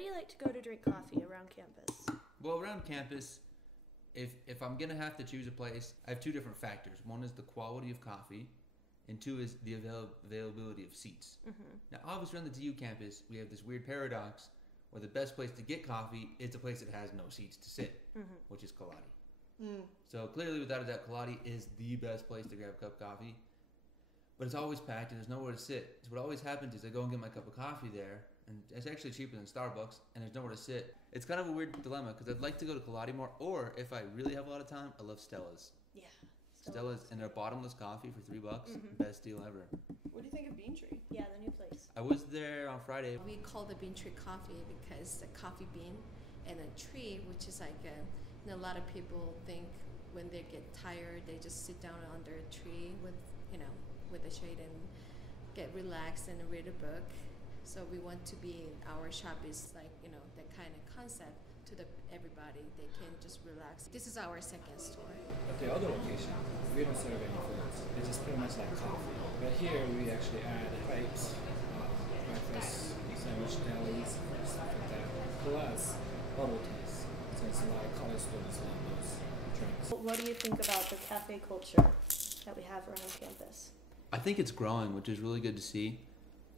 do you like to go to drink coffee around campus? Well, around campus, if I'm gonna have to choose a place, I have two different factors. One is the quality of coffee, and two is the availability of seats. Mm-hmm. Now, obviously, on the TU campus, we have this weird paradox where the best place to get coffee is a place that has no seats to sit, which is Kaladi. So clearly, without a doubt, Kaladi is the best place to grab a cup of coffee. But it's always packed and there's nowhere to sit. So what always happens is I go and get my cup of coffee there, and it's actually cheaper than Starbucks, and there's nowhere to sit. It's kind of a weird dilemma because I'd like to go to Kaladi more, or if I really have a lot of time, I love Stella's. Yeah. Stella's and their bottomless coffee for $3, best deal ever. What do you think of Bean Tree? Yeah, the new place. I was there on Friday. We call the bean tree coffee because the coffee bean and a tree, which is like a lot of people think when they get tired, they just sit down under a tree with the shade and get relaxed and read a book. So we want to be, our shop is like, that kind of concept to everybody. They can just relax. This is our second store. At the other location, we don't serve any foods. It's just pretty much like coffee. But here we actually add pipes, breakfast, sandwich delis, stuff like that. Plus bubble teas. So it's a lot of college students love those drinks. What do you think about the cafe culture that we have around campus? I think it's growing, which is really good to see.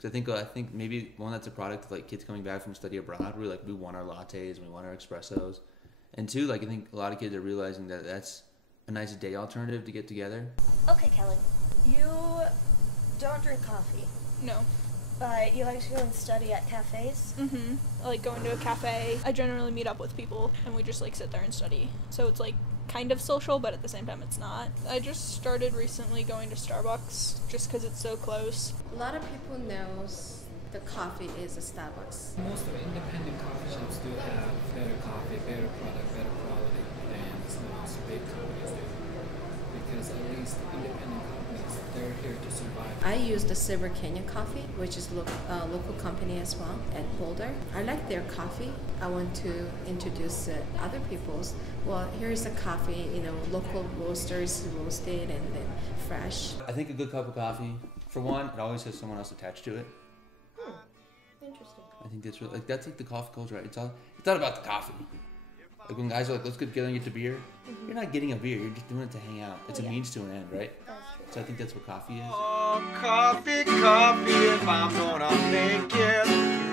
Because I think maybe one, that's a product of like kids coming back from study abroad. Where we want our lattes, we want our espressos, and two, I think a lot of kids are realizing that that's a nice day alternative to get together. Okay, Kelly, you don't drink coffee, No. but you like to go and study at cafes. I like going to a cafe. I generally meet up with people and we just like sit there and study. So it's like kind of social, but at the same time it's not. I just started recently going to Starbucks just because it's so close. A lot of people knows the coffee is a Starbucks. Most of the independent coffee shops do have better coffee, better product, better quality than some of those big companies do. Because at least independent companies, they're here to survive. I use the Silver Canyon Coffee, which is a local company as well at Boulder. I like their coffee. I want to introduce other people's. Well, here's a coffee, local roasters roasted and then fresh. I think a good cup of coffee, for one, it always has someone else attached to it. Interesting. I think that's really, that's like the coffee culture, right? It's not about the coffee. Like when guys are like, let's get together and get the beer. You're not getting a beer, you're just doing it to hang out. It's a means to an end, right? That's true. So I think that's what coffee is. Oh, coffee, coffee, if I'm gonna make it.